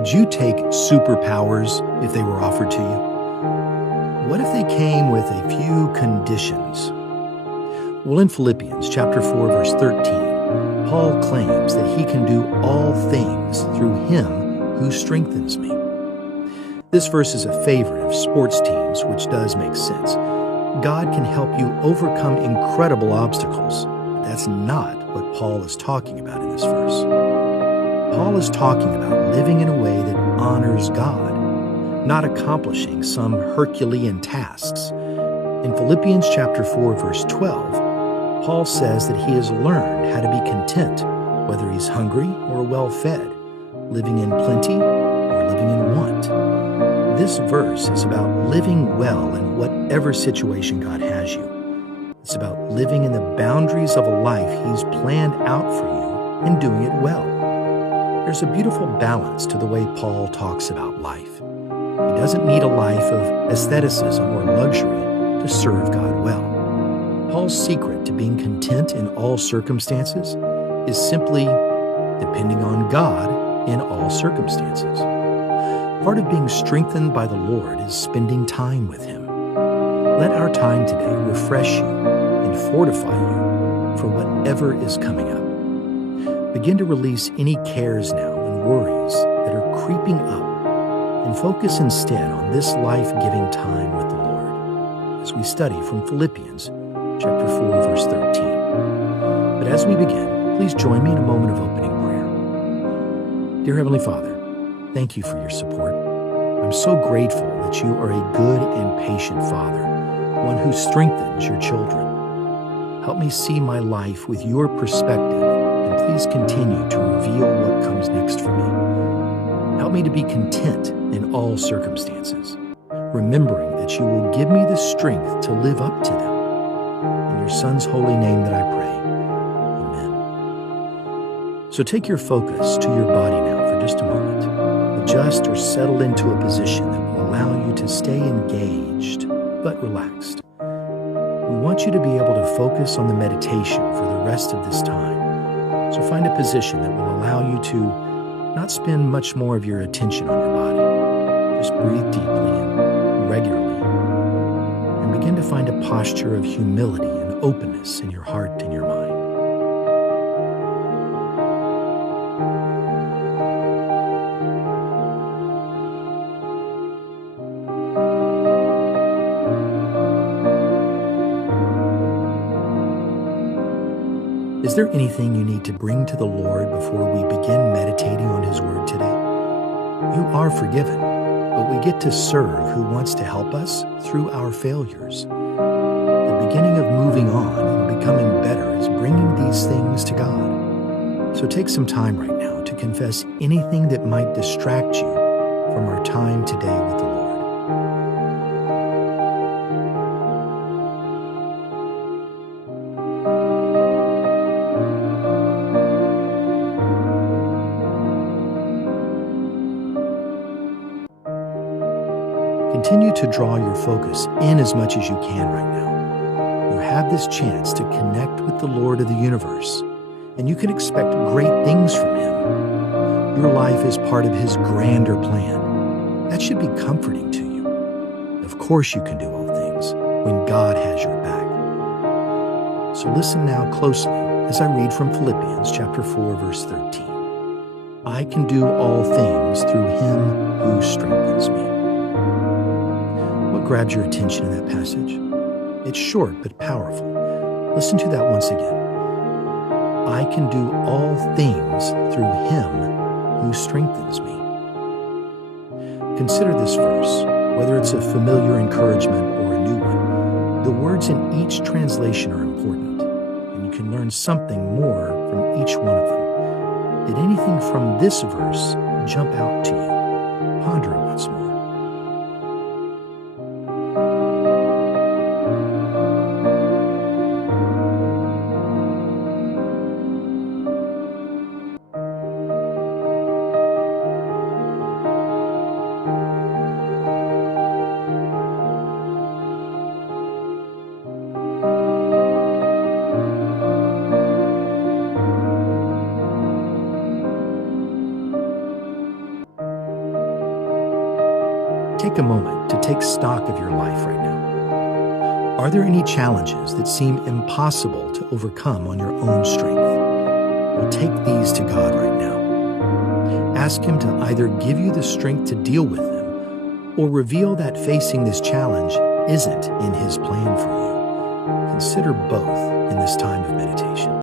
Would you take superpowers if they were offered to you? What if they came with a few conditions? Well, in Philippians chapter 4, verse 13, Paul claims that he can do all things through him who strengthens me. This verse is a favorite of sports teams, which does make sense. God can help you overcome incredible obstacles. But that's not what Paul is talking about in this verse. Paul is talking about living in a way that honors God, not accomplishing some Herculean tasks. In Philippians chapter 4, verse 12, Paul says that he has learned how to be content, whether he's hungry or well-fed, living in plenty or living in want. This verse is about living well in whatever situation God has you. It's about living in the boundaries of a life He's planned out for you and doing it well. There's a beautiful balance to the way Paul talks about life. He doesn't need a life of aestheticism or luxury to serve God well. Paul's secret to being content in all circumstances is simply depending on God in all circumstances. Part of being strengthened by the Lord is spending time with Him. Let our time today refresh you and fortify you for whatever is coming up. Begin to release any cares now and worries that are creeping up and focus instead on this life-giving time with the Lord as we study from Philippians chapter 4, verse 13. But as we begin, please join me in a moment of opening prayer. Dear Heavenly Father, thank you for your support. I'm so grateful that you are a good and patient Father, one who strengthens your children. Help me see my life with your perspective, and please continue to reveal what comes next for me. Help me to be content in all circumstances, remembering that you will give me the strength to live up to them. In your Son's holy name that I pray. Amen. So take your focus to your body now for just a moment. Adjust or settle into a position that will allow you to stay engaged but relaxed. We want you to be able to focus on the meditation for the rest of this time. So find a position that will allow you to not spend much more of your attention on your body. Just breathe deeply and regularly, and begin to find a posture of humility and openness in your heart and your mind. Is there anything you need to bring to the Lord before we begin meditating on His Word today? You are forgiven, but we get to serve who wants to help us through our failures. The beginning of moving on and becoming better is bringing these things to God. So take some time right now to confess anything that might distract you from our time today with the Lord. Continue to draw your focus in as much as you can right now. You have this chance to connect with the Lord of the universe, and you can expect great things from Him. Your life is part of His grander plan. That should be comforting to you. Of course you can do all things when God has your back. So listen now closely as I read from Philippians chapter 4, verse 13. I can do all things through Him who strengthens me. What grabbed your attention in that passage? It's short but powerful. Listen to that once again. I can do all things through Him who strengthens me. Consider this verse, whether it's a familiar encouragement or a new one. The words in each translation are important, and you can learn something more from each one of them. Did anything from this verse jump out to you? Ponder it once more. Take a moment to take stock of your life right now. Are there any challenges that seem impossible to overcome on your own strength? Well, take these to God right now. Ask Him to either give you the strength to deal with them or reveal that facing this challenge isn't in His plan for you. Consider both in this time of meditation.